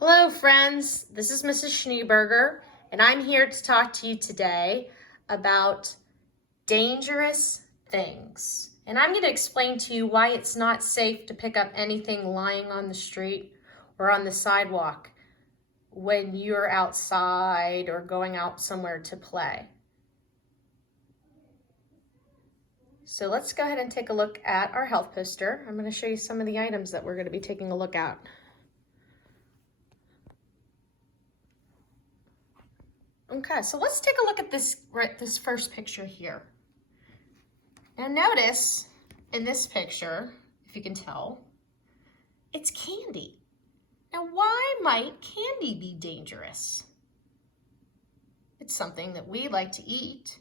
Hello friends, this is Mrs. Schneeberger, and I'm here to talk to you today about dangerous things. And I'm going to explain to you why it's not safe to pick up anything lying on the street or on the sidewalk when you're outside or going out somewhere to play. So let's go ahead and take a look at our health poster. I'm going to show you some of the items that we're going to be taking a look at. Okay, so let's take a look at this first picture here. Now notice in this picture, if you can tell, it's candy. Now why might candy be dangerous? It's something that we like to eat.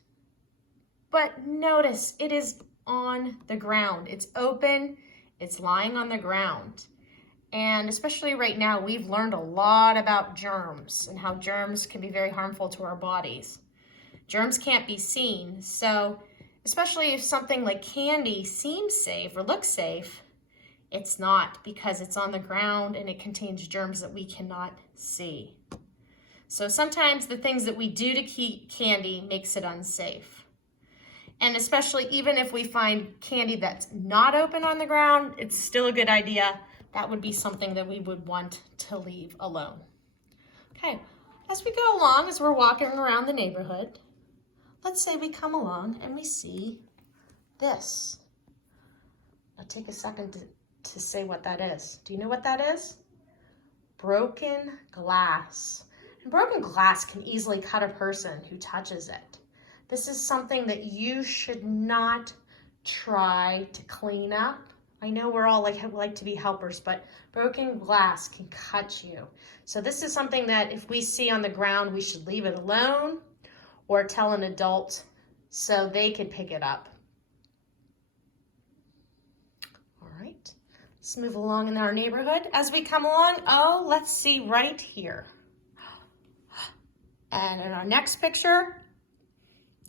But notice it is on the ground. It's open, it's lying on the ground. And especially right now, we've learned a lot about germs and how germs can be very harmful to our bodies. Germs can't be seen, so especially if something like candy seems safe or looks safe, it's not, because it's on the ground and it contains germs that we cannot see. So sometimes the things that we do to keep candy makes it unsafe. And especially even if we find candy that's not open on the ground, it's still a good idea. That would be something that we would want to leave alone. Okay, as we go along, as we're walking around the neighborhood, let's say we come along and we see this. I'll take a second to say what that is. Do you know what that is? Broken glass. And broken glass can easily cut a person who touches it. This is something that you should not try to clean up. I know we're all like to be helpers, but broken glass can cut you. So this is something that if we see on the ground, we should leave it alone or tell an adult so they can pick it up. All right, let's move along in our neighborhood. As we come along, let's see right here. And in our next picture,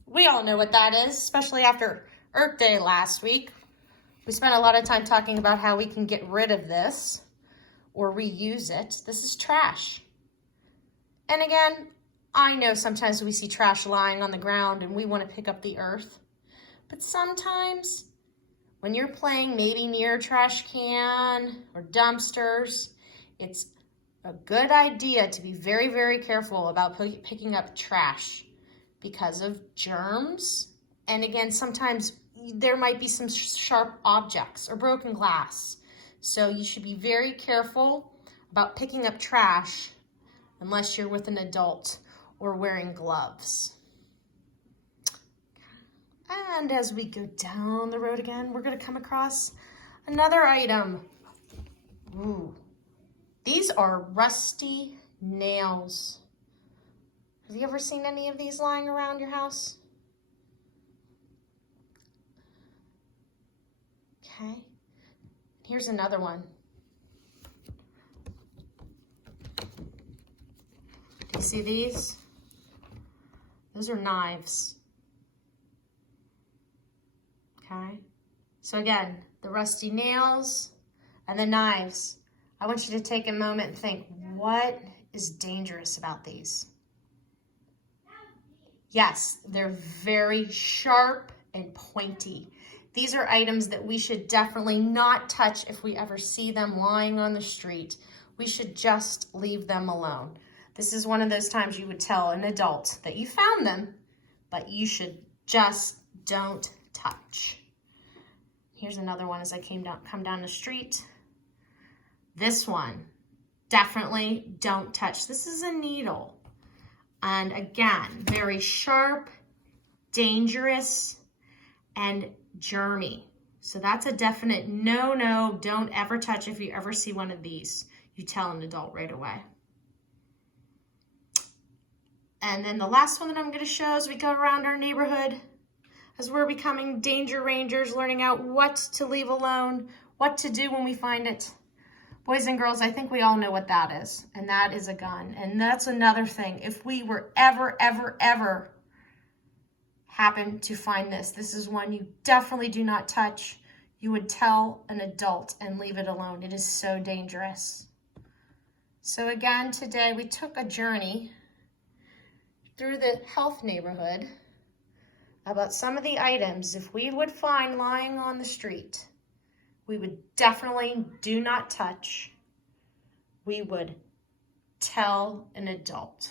we all know what that is, especially after Earth Day last week. We spent a lot of time talking about how we can get rid of this or reuse it. This is trash. And again, I know sometimes we see trash lying on the ground and we want to pick up the earth. But sometimes when you're playing maybe near a trash can or dumpsters, it's a good idea to be very, very careful about picking up trash because of germs. And again, sometimes there might be some sharp objects or broken glass. So you should be very careful about picking up trash unless you're with an adult or wearing gloves. And as we go down the road again, we're going to come across another item. Ooh, these are rusty nails. Have you ever seen any of these lying around your house? Okay, here's another one. Do you see these? Those are knives. Okay, so again, the rusty nails and the knives. I want you to take a moment and think, what is dangerous about these? Yes, they're very sharp and pointy. These are items that we should definitely not touch if we ever see them lying on the street. We should just leave them alone. This is one of those times you would tell an adult that you found them, but you should just don't touch. Here's another one as I come down the street. This one, definitely don't touch. This is a needle. And again, very sharp, dangerous, and germy. So that's a definite no, don't ever touch. If you ever see one of these, you tell an adult right away. And then the last one that I'm going to show as we go around our neighborhood, as we're becoming danger rangers, learning out what to leave alone, what to do when we find it. Boys and girls, I think we all know what that is, and that is a gun. And that's another thing. If we were ever happen to find this, this is one you definitely do not touch. You would tell an adult and leave it alone. It is so dangerous. So again, today we took a journey through the health neighborhood about some of the items if we would find lying on the street, we would definitely do not touch. We would tell an adult.